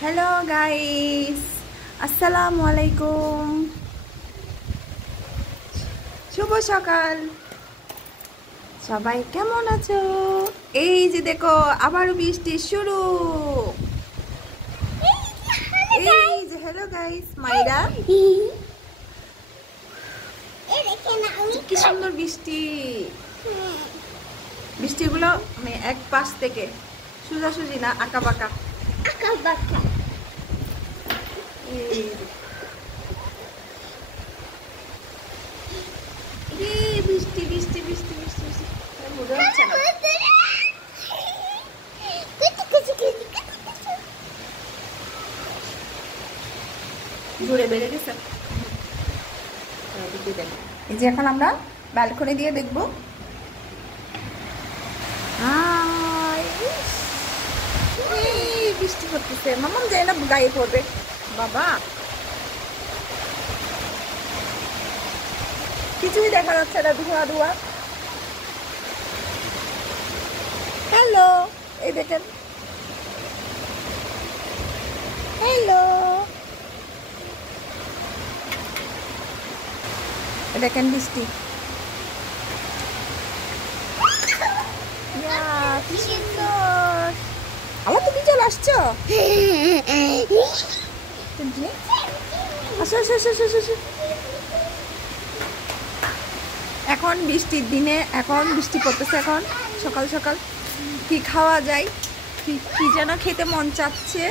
Hello guys, আসসালামু আলাইকুম। শুভ সকাল। সবাই কেমন আছো? এই যে দেখো আবারও বৃষ্টি শুরু। এই যে হ্যালো গাইস, মাইরা কি সুন্দর বৃষ্টি। বৃষ্টিগুলো এক পাশ থেকে সোজাসুজি না, আঁকা বাঁকা। বৃষ্টি বৃষ্টি বৃষ্টি বৃষ্টি বৃষ্টি বোঝা যাচ্ছে না। জোরে বেড়ে গেছে। এই যে এখন আমরা ব্যালকনি দিয়ে দেখবো। বৃষ্টি পড়তেছে, মামাম যায় না, গায়ে পড়বে বাবা। কিছুই দেখা যাচ্ছে না, ধোয়া ধোয়া। হ্যালো, এই দেখেন, হ্যালো, দেখেন বৃষ্টি। কি সুন্দর। আমার তুমি চলে আসছো। এখন বৃষ্টির দিনে, এখন বৃষ্টি পড়তেছে, এখন সকাল সকাল কি খাওয়া যায়, কি যেন খেতে মন চাচ্ছে।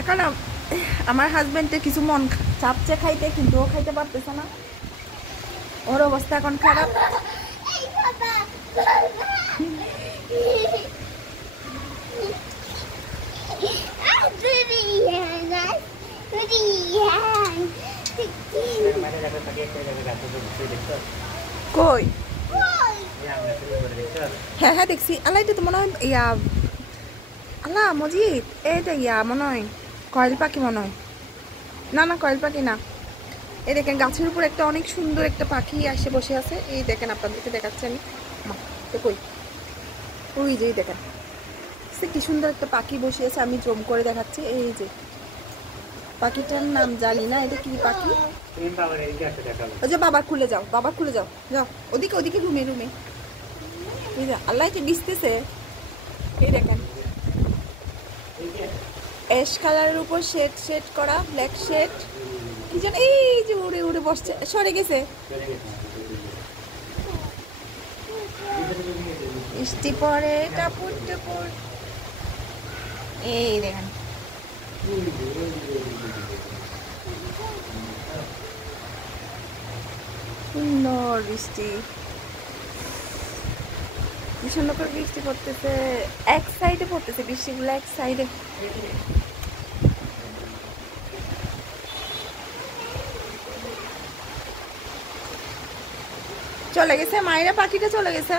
এখন আমার হাজবেন্ডের কিছু মন চাপছে খাইতে, কিন্তু ও খাইতে পারতেছে না, ওর অবস্থা এখন খারাপ। কই? হ্যাঁ হ্যাঁ দেখছি। আল্লাহ, এটা তো মনে হয় ইয়া, আল্লাহ মজিদ, এটা ইয়া মনে হয় কয়েল পাখি মনে হয়। না না, কয়েল পাখি না। এই দেখেন গাছের উপর একটা অনেক সুন্দর একটা পাখি এসে বসে আছে। এই দেখেন, আপনাদেরকে দেখাচ্ছি আমি। কই? ওই যে দেখেন, কি সুন্দর একটা পাখি বসে আছে। আমি জুম করে দেখাচ্ছি। এই যে পাখিটার নাম জানি না, এটা কি পাখি। ওই যে বাবা খুলে যাও, বাবা খুলে যাও, যাও ওদিকে, ওদিকে রুমে রুমে। এই যে আল্লাহ যে বিছতেছে। এই দেখেন অ্যাশ কালারের উপর শেড শেড করা, ব্ল্যাক শেড কি জানি। এই যে উড়ে উড়ে বসছে, সরে গেছে। বৃষ্টি পড়ে টাপুর টাপুর। এই দেখেন সুন্দর বৃষ্টি, কি সুন্দর করে বৃষ্টি পড়তেছে। এক সাইডে পড়তেছে বৃষ্টিগুলো, এক সাইডে। চলে গেছে মায়েরা, পাখিটা চলে গেছে।